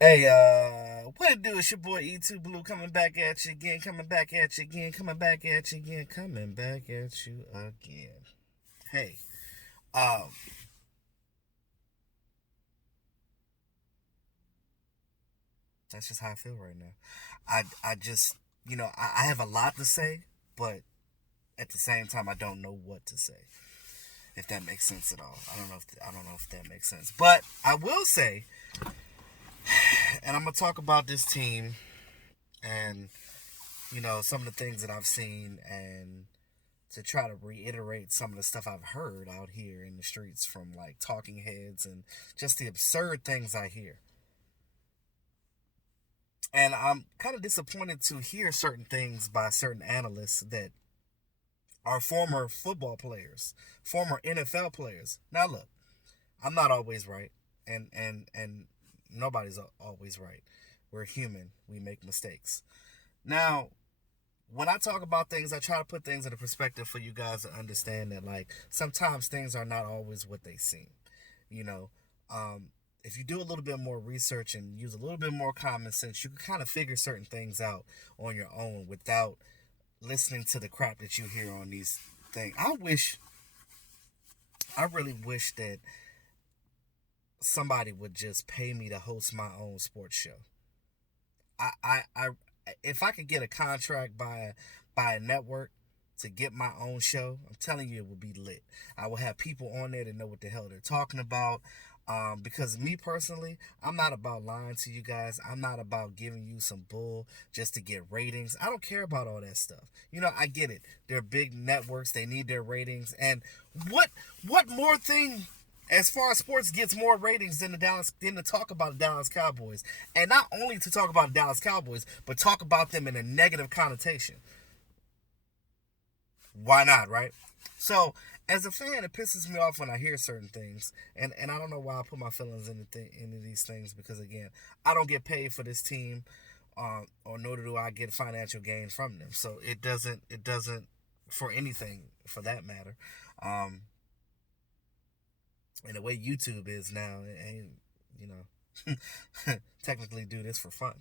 Hey, what it do? It's your boy E2 Blue coming back at you again, coming back at you again, coming back at you again, coming back at you again. Hey, um, that's just how I feel right now. I just, I have a lot to say, but at the same time, I don't know what to say. If that makes sense at all, I don't know if that makes sense, but I will say, and I'm gonna talk about this team and some of the things that I've seen and to try to reiterate some of the stuff I've heard out here in the streets from like talking heads and just the absurd things I hear. And I'm kind of disappointed to hear certain things by certain analysts that are former football players, former NFL players. Now look, I'm not always right, and nobody's always right. We're human. We make mistakes. Now, when I talk about things, I try to put things in a perspective for you guys to understand that, like, sometimes things are not always what they seem. You know, if you do a little bit more research and use a little bit more common sense, you can kind of figure certain things out on your own without listening to the crap that you hear on these things. I really wish that somebody would just pay me to host my own sports show. I if I could get a contract by a network to get my own show, I'm telling you it would be lit. I will have people on there that know what the hell they're talking about. Because me personally, I'm not about lying to you guys. I'm not about giving you some bull just to get ratings. I don't care about all that stuff. I get it. They're big networks. They need their ratings. And what more thing as far as sports gets more ratings than to talk about the Dallas Cowboys, and not only to talk about the Dallas Cowboys, but talk about them in a negative connotation. Why not, right? So, as a fan, it pisses me off when I hear certain things, and I don't know why I put my feelings into these things because again, I don't get paid for this team, or nor do I get financial gain from them. So it doesn't for anything for that matter. Um, and the way YouTube is now, it ain't you technically do this for fun.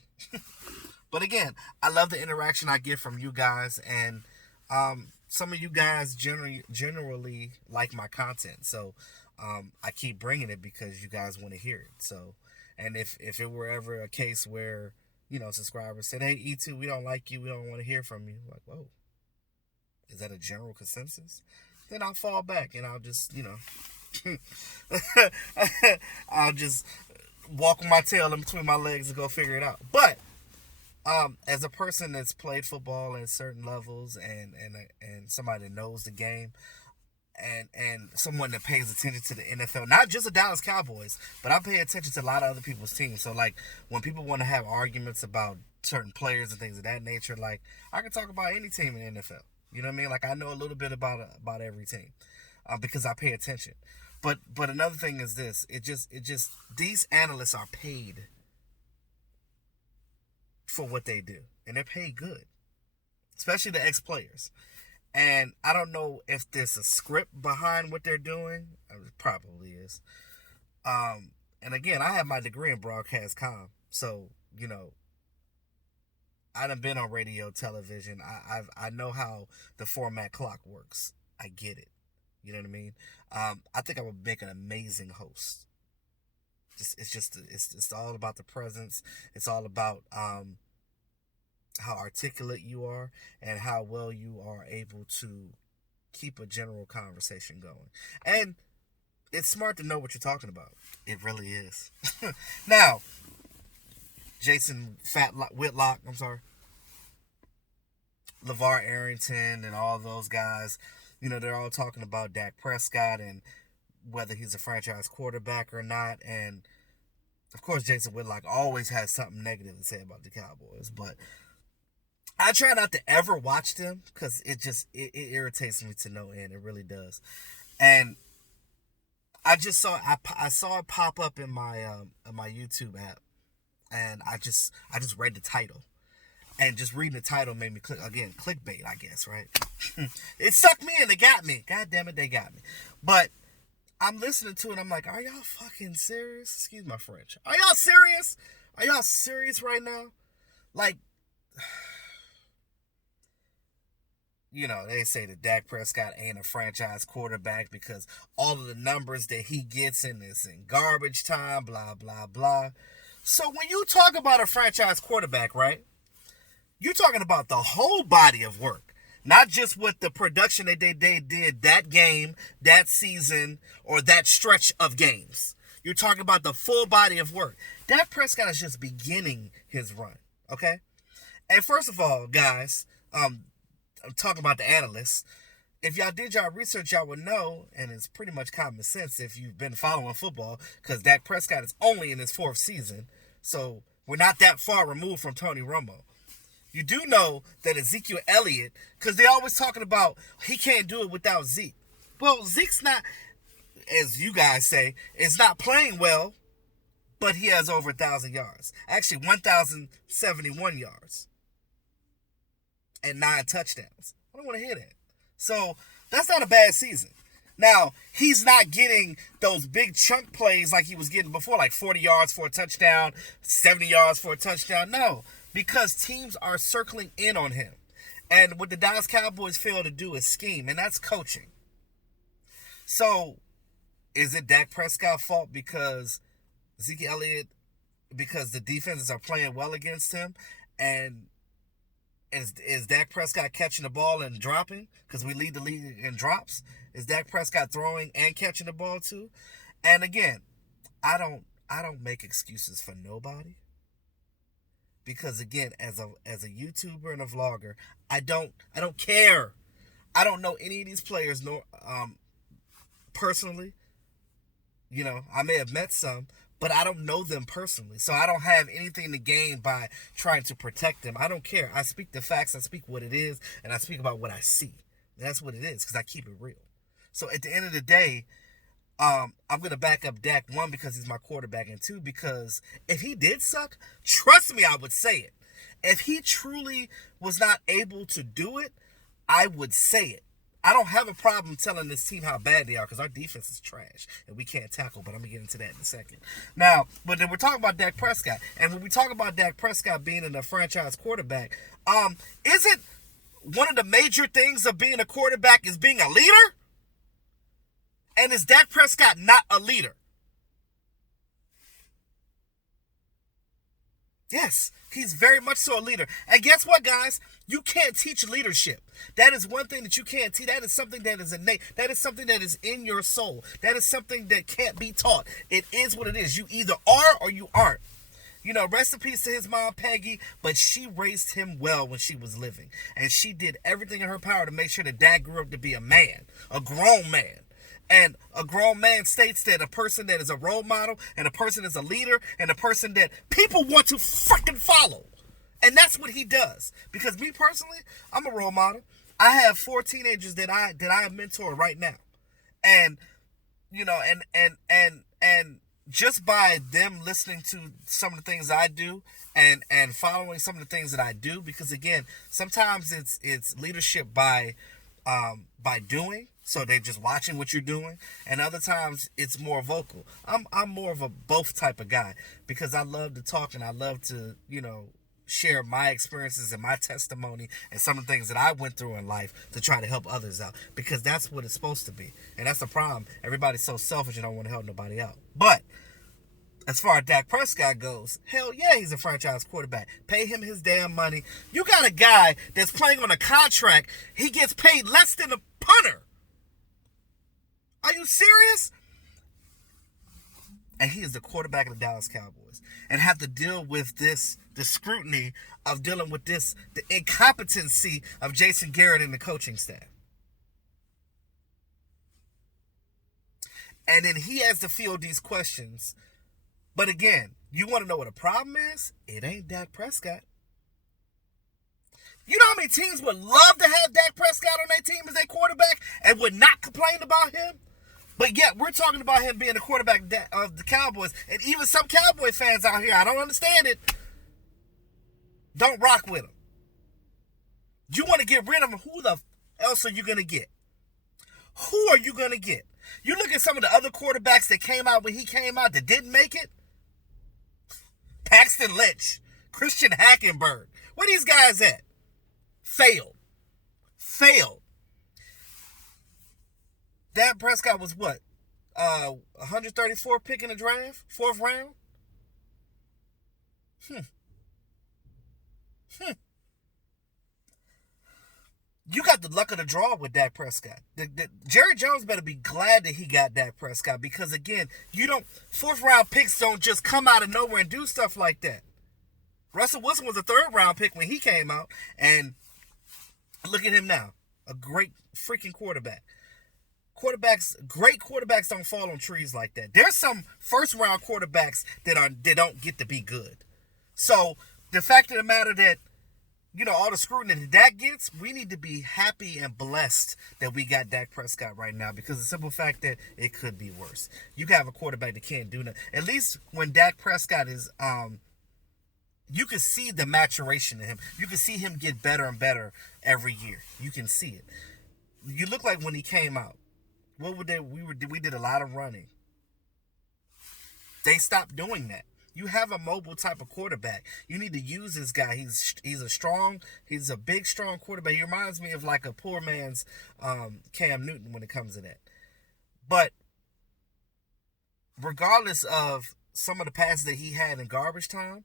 But again, I love the interaction I get from you guys, and some of you guys generally like my content, so I keep bringing it because you guys want to hear it. So, and if it were ever a case where subscribers said, "Hey, E2, we don't like you, we don't want to hear from you," like, whoa, is that a general consensus? Then I'll fall back and I'll just I'll just walk with my tail in between my legs and go figure it out. But as a person that's played football at certain levels and somebody that knows the game and someone that pays attention to the NFL, not just the Dallas Cowboys, but I pay attention to a lot of other people's teams. So like when people want to have arguments about certain players and things of that nature, like I can talk about any team in the NFL. You know what I mean? Like I know a little bit about every team because I pay attention. But another thing is this: it just these analysts are paid for what they do, and they're paid good, especially the ex players. And I don't know if there's a script behind what they're doing. It probably is. And again, I have my degree in broadcast com, so I done been on radio, television. I know how the format clock works. I get it. You know what I mean? I think I would make an amazing host. It's all about the presence. It's all about how articulate you are and how well you are able to keep a general conversation going. And it's smart to know what you're talking about. It really is. Now, Jason Whitlock, I'm sorry, LeVar Arrington, and all those guys, they're all talking about Dak Prescott and whether he's a franchise quarterback or not. And of course, Jason Whitlock always has something negative to say about the Cowboys, but I try not to ever watch them because it irritates me to no end. It really does. And I saw it pop up in my YouTube app, and I just read the title, and just reading the title made me clickbait, I guess, right? It sucked me in. They got me. God damn it, they got me. But I'm listening to it. I'm like, are y'all fucking serious? Excuse my French. Are y'all serious? Are y'all serious right now? Like, they say that Dak Prescott ain't a franchise quarterback because all of the numbers that he gets in is in garbage time, blah, blah, blah. So when you talk about a franchise quarterback, right, you're talking about the whole body of work, not just what the production that they did that game, that season, or that stretch of games. You're talking about the full body of work. Dak Prescott is just beginning his run, okay? And first of all, guys, I'm talking about the analysts. If y'all did y'all research, y'all would know, and it's pretty much common sense if you've been following football, because Dak Prescott is only in his 4th season, so we're not that far removed from Tony Romo. You do know that Ezekiel Elliott, because they're always talking about he can't do it without Zeke. Well, Zeke's not, as you guys say, is not playing well, but he has over 1,000 yards. Actually, 1,071 yards. And 9 touchdowns. I don't want to hear that. So, that's not a bad season. Now, he's not getting those big chunk plays like he was getting before, like 40 yards for a touchdown, 70 yards for a touchdown. No, because teams are circling in on him. And what the Dallas Cowboys fail to do is scheme, and that's coaching. So, is it Dak Prescott's fault because Ezekiel Elliott, because the defenses are playing well against him, and is Dak Prescott catching the ball and dropping? Because we lead the league in drops. Is Dak Prescott throwing and catching the ball too? And again, I don't make excuses for nobody. Because again, as a YouTuber and a vlogger, I don't care. I don't know any of these players nor personally. I may have met some, but I don't know them personally. So I don't have anything to gain by trying to protect them. I don't care. I speak the facts. I speak what it is. And I speak about what I see. That's what it is, because I keep it real. So at the end of the day, I'm going to back up Dak, 1, because he's my quarterback, and 2, because if he did suck, trust me, I would say it. If he truly was not able to do it, I would say it. I don't have a problem telling this team how bad they are, because our defense is trash and we can't tackle, but I'm going to get into that in a second. Now, but then we're talking about Dak Prescott, and when we talk about Dak Prescott being a franchise quarterback, isn't one of the major things of being a quarterback is being a leader? And is Dak Prescott not a leader? Yes, he's very much so a leader. And guess what, guys? You can't teach leadership. That is one thing that you can't teach. That is something that is innate. That is something that is in your soul. That is something that can't be taught. It is what it is. You either are or you aren't. Rest in peace to his mom, Peggy, but she raised him well when she was living. And she did everything in her power to make sure that Dad grew up to be a man, a grown man. And a grown man states that a person that is a role model, and a person is a leader, and a person that people want to freaking follow. And that's what he does. Because me personally, I'm a role model. I have 4 teenagers that I mentor right now. And and just by them listening to some of the things I do and following some of the things that I do, because again, sometimes it's leadership by doing. So they're just watching what you're doing. And other times it's more vocal. I'm more of a both type of guy, because I love to talk and I love to, share my experiences and my testimony and some of the things that I went through in life to try to help others out, because that's what it's supposed to be. And that's the problem. Everybody's so selfish and don't want to help nobody out. But as far as Dak Prescott goes, hell yeah, he's a franchise quarterback. Pay him his damn money. You got a guy that's playing on a contract. He gets paid less than a punter. Are you serious? And he is the quarterback of the Dallas Cowboys, and have to deal with the scrutiny of dealing with the incompetency of Jason Garrett and the coaching staff. And then he has to field these questions. But again, you want to know what a problem is? It ain't Dak Prescott. You know how many teams would love to have Dak Prescott on their team as their quarterback and would not complain about him? But yet, we're talking about him being the quarterback of the Cowboys. And even some Cowboy fans out here, I don't understand it, don't rock with him. You want to get rid of him, who the else are you going to get? Who are you going to get? You look at some of the other quarterbacks that came out when he came out that didn't make it. Paxton Lynch, Christian Hackenberg. Where these guys at? Failed. Dak Prescott was what? 134 pick in the draft? 4th round? You got the luck of the draw with Dak Prescott. Jerry Jones better be glad that he got Dak Prescott because, again, 4th round picks don't just come out of nowhere and do stuff like that. Russell Wilson was a 3rd round pick when he came out, and look at him now. A great freaking quarterback. Great quarterbacks don't fall on trees like that. There's some 1st round quarterbacks that don't get to be good. So the fact of the matter that, all the scrutiny that Dak gets, we need to be happy and blessed that we got Dak Prescott right now because the simple fact that it could be worse. You can have a quarterback that can't do nothing. At least when Dak Prescott is, you can see the maturation in him. You can see him get better and better every year. You can see it. You look like when he came out. We did a lot of running. They stopped doing that. You have a mobile type of quarterback. You need to use this guy. He's a big, strong quarterback. He reminds me of like a poor man's Cam Newton when it comes to that. But regardless of some of the passes that he had in garbage time,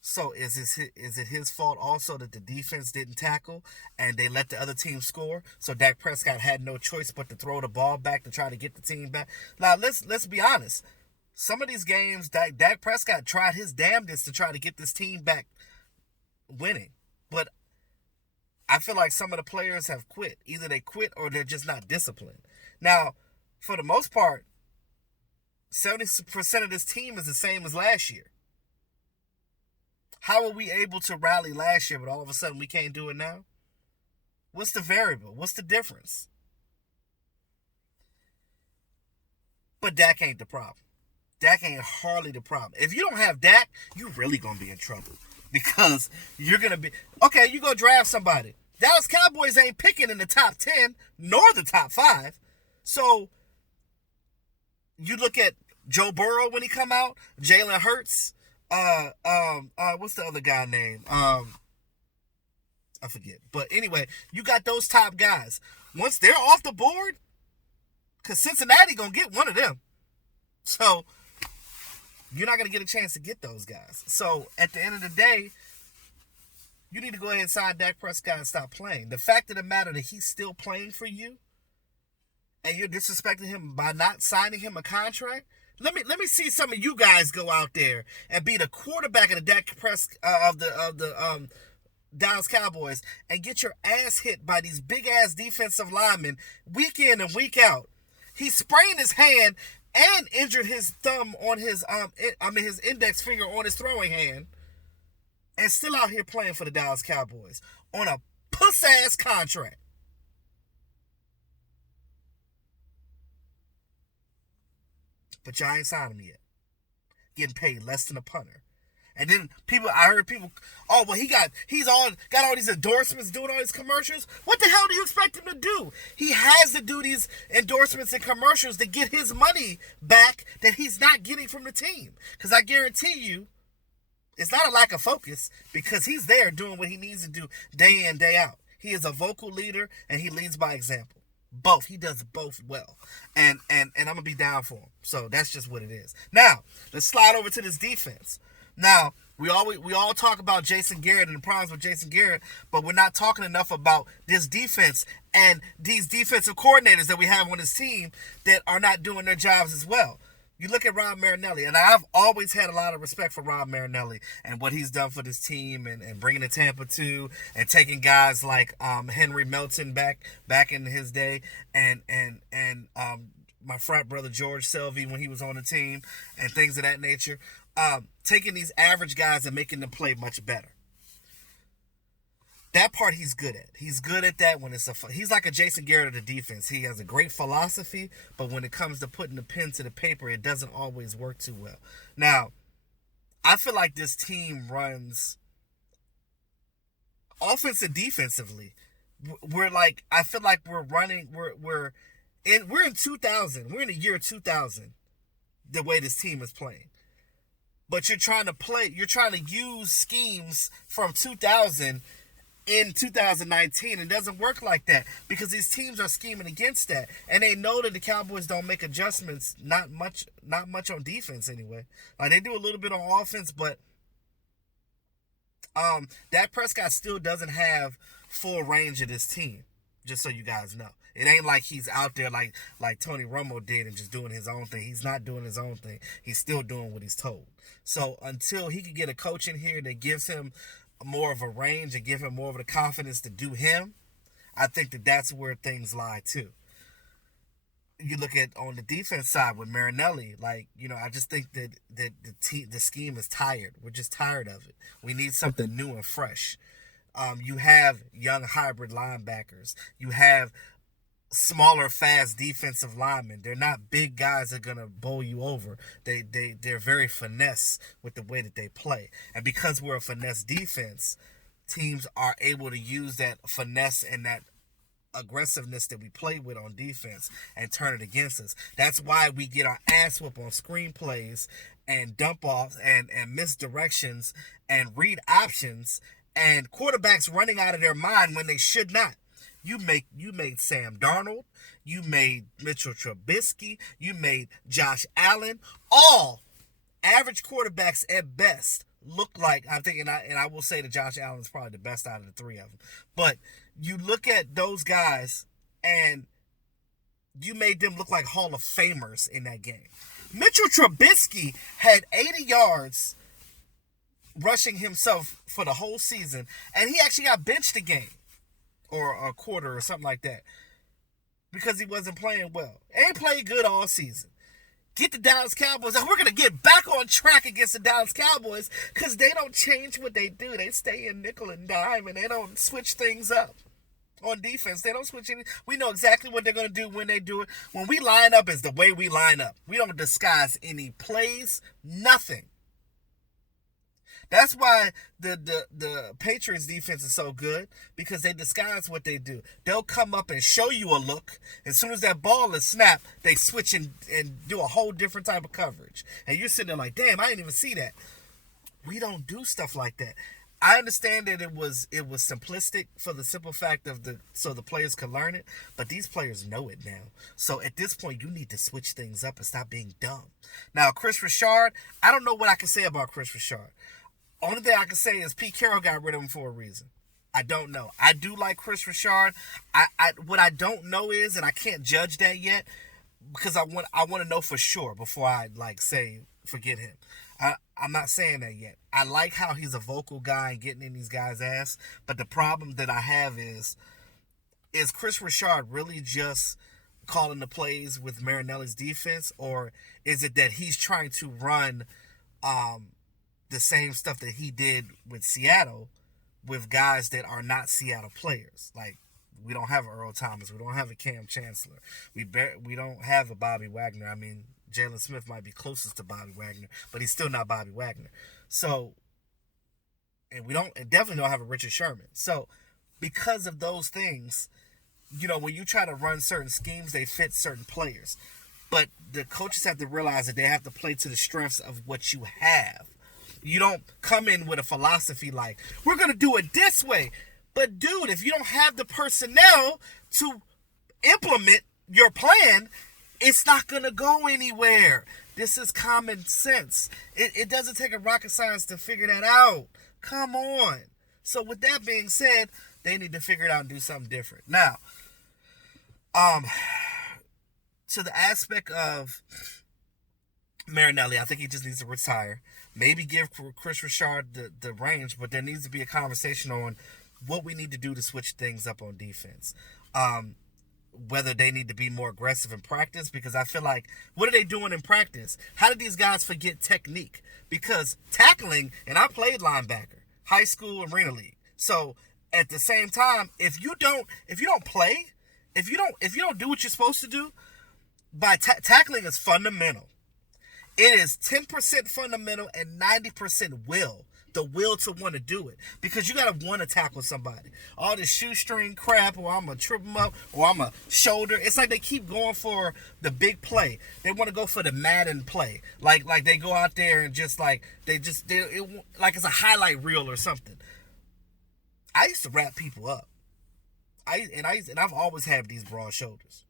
so is it his fault also that the defense didn't tackle and they let the other team score? So Dak Prescott had no choice but to throw the ball back to try to get the team back. Now let's be honest. Some of these games, Dak Prescott tried his damnedest to try to get this team back winning. But I feel like some of the players have quit. Either they quit or they're just not disciplined. Now, for the most part, 70% of this team is the same as last year. How were we able to rally last year, but all of a sudden we can't do it now? What's the variable? What's the difference? But Dak ain't the problem. Dak ain't hardly the problem. If you don't have Dak, you really going to be in trouble. Because you're going to be... Okay, you go draft somebody. Dallas Cowboys ain't picking in the top 10, nor the top 5. So, you look at Joe Burrow when he come out, Jalen Hurts, what's the other guy name? I forget. But anyway, you got those top guys. Once they're off the board, because Cincinnati going to get one of them. So... you're not going to get a chance to get those guys. So, at the end of the day, you need to go ahead and sign Dak Prescott and stop playing. The fact of the matter that he's still playing for you, and you're disrespecting him by not signing him a contract, let me see some of you guys go out there and be the quarterback of the Dak Prescott of the Dallas Cowboys and get your ass hit by these big-ass defensive linemen week in and week out. He sprained his hand and injured his thumb on his his index finger on his throwing hand, and still out here playing for the Dallas Cowboys on a puss-ass contract. But y'all ain't signed him yet. Getting paid less than a punter. And then I heard people, oh, well, he's got all these endorsements, doing all these commercials. What the hell do you expect him to do? He has to do these endorsements and commercials to get his money back that he's not getting from the team. Because I guarantee you, it's not a lack of focus because he's there doing what he needs to do day in, day out. He is a vocal leader and he leads by example. Both. He does both well. And I'm going to be down for him. So that's just what it is. Now, let's slide over to this defense. Now, we all talk about Jason Garrett and the problems with Jason Garrett, but we're not talking enough about this defense and these defensive coordinators that we have on this team that are not doing their jobs as well. You look at Rob Marinelli, and I've always had a lot of respect for Rob Marinelli and what he's done for this team and bringing the Tampa 2 and taking guys like Henry Melton back in his day and my frat brother George Selvey when he was on the team and things of that nature. Taking these average guys and making them play much better. That part he's good at. He's good at that when he's like a Jason Garrett of the defense. He has a great philosophy, but when it comes to putting the pen to the paper, it doesn't always work too well. Now, I feel like this team runs offense and defensively. I feel like we're in 2000. We're in the year 2000, the way this team is playing. but you're trying to use schemes from 2000 in 2019. It doesn't work like that because these teams are scheming against that, and they know that the Cowboys don't make adjustments, not much on defense anyway. Like they do a little bit on offense, but Dak Prescott still doesn't have full range of this team. Just so you guys know, it ain't like he's out there like Tony Romo did and just doing his own thing. He's not doing his own thing. He's still doing what he's told. So until he can get a coach in here that gives him more of a range and give him more of the confidence to do him, I think that's where things lie too. You look at on the defense side with Marinelli, I just think that the scheme is tired. We're just tired of it. We need something new and fresh. You have young hybrid linebackers. You have smaller, fast defensive linemen. They're not big guys that are gonna bowl you over. They're very finesse with the way that they play. And because we're a finesse defense, teams are able to use that finesse and that aggressiveness that we play with on defense and turn it against us. That's why we get our ass whooped on screenplays and dump offs and misdirections and read options and quarterbacks running out of their mind when they should not. You made Sam Darnold, you made Mitchell Trubisky, you made Josh Allen, all average quarterbacks at best look like, I think, and I will say that Josh Allen is probably the best out of the three of them. But you look at those guys and you made them look like Hall of Famers in that game. Mitchell Trubisky had 80 yards rushing himself for the whole season, and he actually got benched a game or a quarter or something like that because he wasn't playing well. Ain't played good all season. Get the Dallas Cowboys, and we're going to get back on track against the Dallas Cowboys because they don't change what they do. They stay in nickel and dime, and they don't switch things up on defense. They don't switch any. We know exactly what they're going to do when they do it. When we line up, is the way we line up. We don't disguise any plays, nothing. That's why the Patriots defense is so good, because they disguise what they do. They'll come up and show you a look. As soon as that ball is snapped, they switch and do a whole different type of coverage. And you're sitting there like, damn, I didn't even see that. We don't do stuff like that. I understand that it was simplistic for the simple fact of so the players could learn it, but these players know it now. So at this point, you need to switch things up and stop being dumb. Now, Chris Richard, I don't know what I can say about Chris Richard. Only thing I can say is Pete Carroll got rid of him for a reason. I don't know. I do like Chris Richard. What I don't know is, and I can't judge that yet, because I want to know for sure before I say forget him. I'm not saying that yet. I like how he's a vocal guy and getting in these guys' ass, but the problem that I have is Chris Richard really just calling the plays with Marinelli's defense, or is it that he's trying to run the same stuff that he did with Seattle with guys that are not Seattle players? Like, we don't have an Earl Thomas. We don't have a Cam Chancellor. We don't have a Bobby Wagner. I mean, Jalen Smith might be closest to Bobby Wagner, but he's still not Bobby Wagner. So, and definitely don't have a Richard Sherman. So, because of those things, when you try to run certain schemes, they fit certain players. But the coaches have to realize that they have to play to the strengths of what you have. You don't come in with a philosophy like, we're going to do it this way. But, dude, if you don't have the personnel to implement your plan, it's not going to go anywhere. This is common sense. It doesn't take a rocket science to figure that out. Come on. So, with that being said, they need to figure it out and do something different. Now, to the aspect of Marinelli, I think he just needs to retire. Maybe give Chris Richard the range, but there needs to be a conversation on what we need to do to switch things up on defense. Whether they need to be more aggressive in practice, because I feel like, what are they doing in practice? How did these guys forget technique? Because tackling, and I played linebacker, high school, arena league. So at the same time, if you don't play, if you don't do what you're supposed to do, tackling is fundamental. It is 10% fundamental and 90% will. the will to want to do it, because you got to want to tackle somebody. All this shoestring crap, or I'm going to trip them up, or I'm going to shoulder. It's like they keep going for the big play. They want to go for the Madden play. Like they go out there and just like, like it's a highlight reel or something. I used to wrap people up. I've always had these broad shoulders.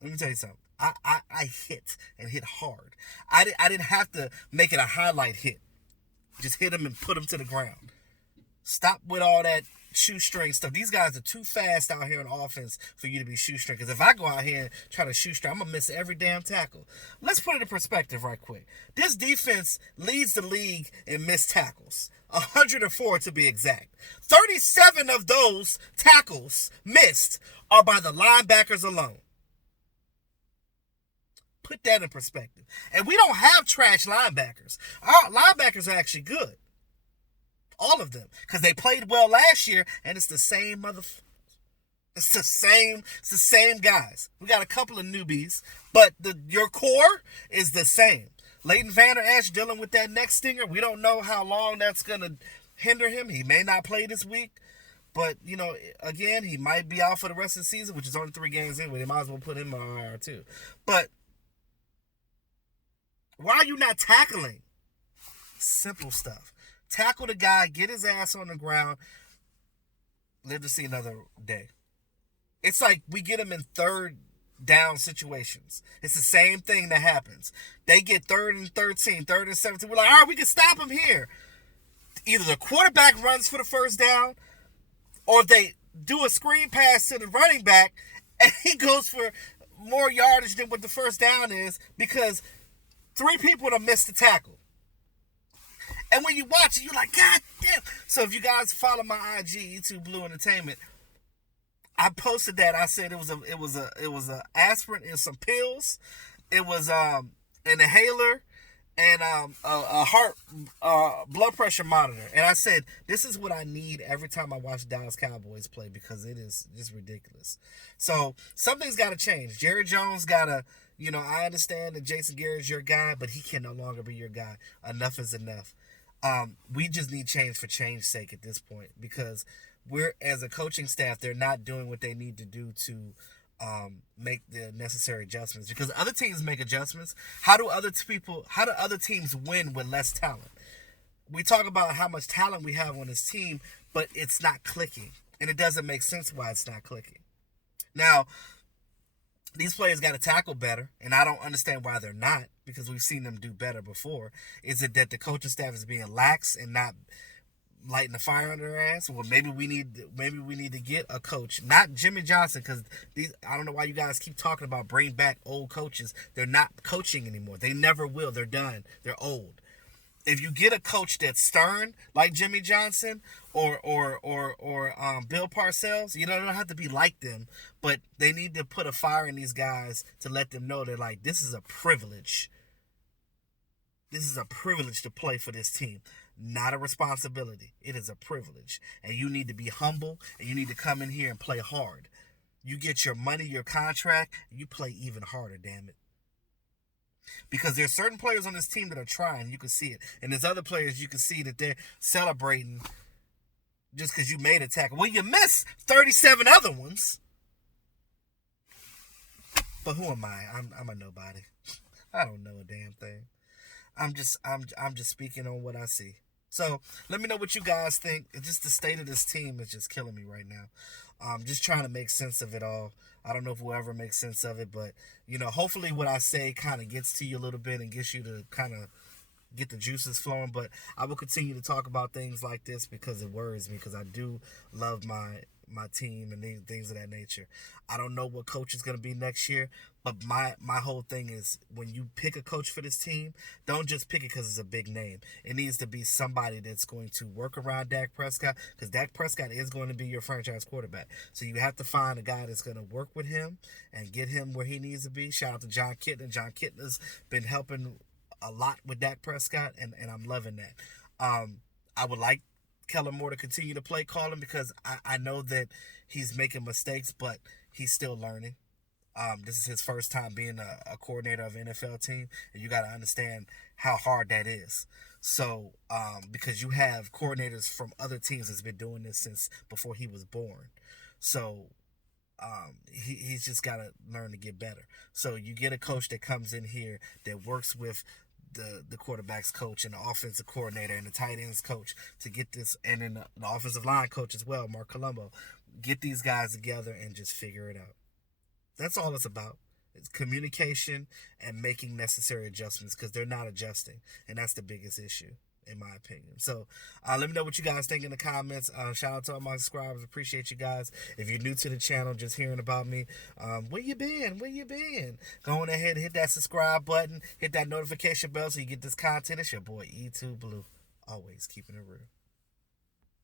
Let me tell you something. I hit and hit hard. I didn't have to make it a highlight hit. Just hit him and put him to the ground. Stop with all that shoestring stuff. These guys are too fast out here on offense for you to be shoestring. Because if I go out here and try to shoestring, I'm going to miss every damn tackle. Let's put it in perspective right quick. This defense leads the league in missed tackles. 104 to be exact. 37 of those tackles missed are by the linebackers alone. Put that in perspective. And we don't have trash linebackers. Our linebackers are actually good. All of them. Because they played well last year, and it's the same It's the same guys. We got a couple of newbies, but your core is the same. Leighton Vander Esch dealing with that neck stinger. We don't know how long that's going to hinder him. He may not play this week. But, again, he might be out for the rest of the season, which is only 3 games anyway. They might as well put him on IR too. But why are you not tackling? Simple stuff. Tackle the guy, get his ass on the ground, live to see another day. It's like we get him in third down situations. It's the same thing that happens. They get 3rd and 13, 3rd and 17. We're like, all right, we can stop him here. Either the quarterback runs for the first down, or they do a screen pass to the running back, and he goes for more yardage than what the first down is, because 3 people have missed the tackle. And when you watch it, you're like, God damn. So if you guys follow my IG, YouTube Blue Entertainment, I posted that. I said it was a aspirin and some pills. It was an inhaler and a heart blood pressure monitor. And I said, this is what I need every time I watch Dallas Cowboys play, because it is just ridiculous. So something's got to change. Jerry Jones got to, I understand that Jason Garrett's your guy, but he can no longer be your guy. Enough is enough. We just need change for change's sake at this point, because we're, as a coaching staff, they're not doing what they need to do to make the necessary adjustments, because other teams make adjustments. How do other teams win with less talent? We talk about how much talent we have on this team, but it's not clicking, and it doesn't make sense why it's not clicking. Now, these players got to tackle better, and I don't understand why they're not, because we've seen them do better before. Is it that the coaching staff is being lax and not lighting the fire under their ass? Well, maybe we need to get a coach, not Jimmy Johnson, because I don't know why you guys keep talking about bring back old coaches. They're not coaching anymore. They never will. They're done. They're old. If you get a coach that's stern like Jimmy Johnson or Bill Parcells, you don't have to be like them, but they need to put a fire in these guys to let them know that, like, this is a privilege. This is a privilege to play for this team, not a responsibility. It is a privilege, and you need to be humble, and you need to come in here and play hard. You get your money, your contract, and you play even harder, damn it. Because there's certain players on this team that are trying, you can see it. And there's other players you can see that they're celebrating just because you made a tackle. Well, you missed 37 other ones. But who am I? I'm a nobody. I don't know a damn thing. I'm just speaking on what I see. So let me know what you guys think. It's just the state of this team is just killing me right now. Just trying to make sense of it all. I don't know if we'll ever make sense of it, but hopefully what I say kind of gets to you a little bit and gets you to kind of get the juices flowing. But I will continue to talk about things like this because it worries me, because I do love my team and things of that nature. I don't know what coach is going to be next year, but my whole thing is, when you pick a coach for this team, don't just pick it because it's a big name. It needs to be somebody that's going to work around Dak Prescott, because Dak Prescott is going to be your franchise quarterback. So you have to find a guy that's going to work with him and get him where he needs to be. Shout out to John Kitna. John Kitna's been helping a lot with Dak Prescott, and I'm loving that. I would like Kellen Moore to continue to play calling, because I know that he's making mistakes, but he's still learning. This is his first time being a coordinator of an NFL team, and you got to understand how hard that is. So, because you have coordinators from other teams that's been doing this since before he was born. So, he's just got to learn to get better. So you get a coach that comes in here that works with the quarterback's coach and the offensive coordinator and the tight ends coach to get this, and then the offensive line coach as well, Mark Colombo. Get these guys together and just figure it out. That's all it's about. It's communication and making necessary adjustments because they're not adjusting, and that's the biggest issue in my opinion. So let me know what you guys think in the comments. Shout out to all my subscribers. Appreciate you guys. If you're new to the channel, just hearing about me, where you been? Where you been? Go on ahead and hit that subscribe button. Hit that notification bell so you get this content. It's your boy E2 Blue. Always keeping it real.